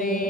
ready.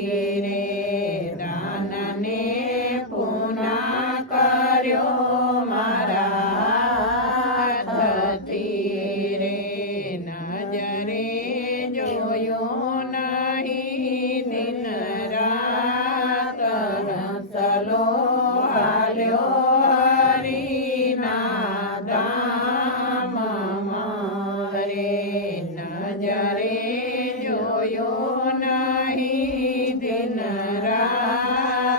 નજરે જોયો નહીં દિન રાત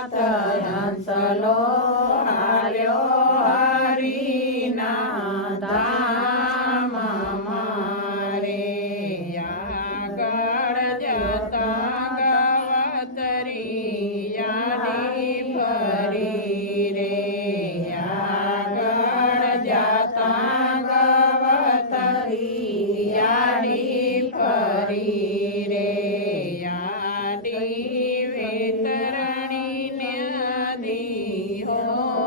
me, oh.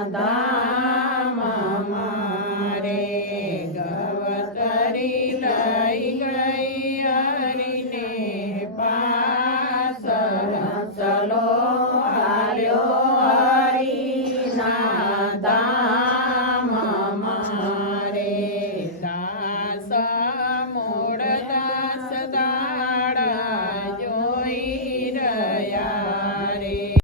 Andar.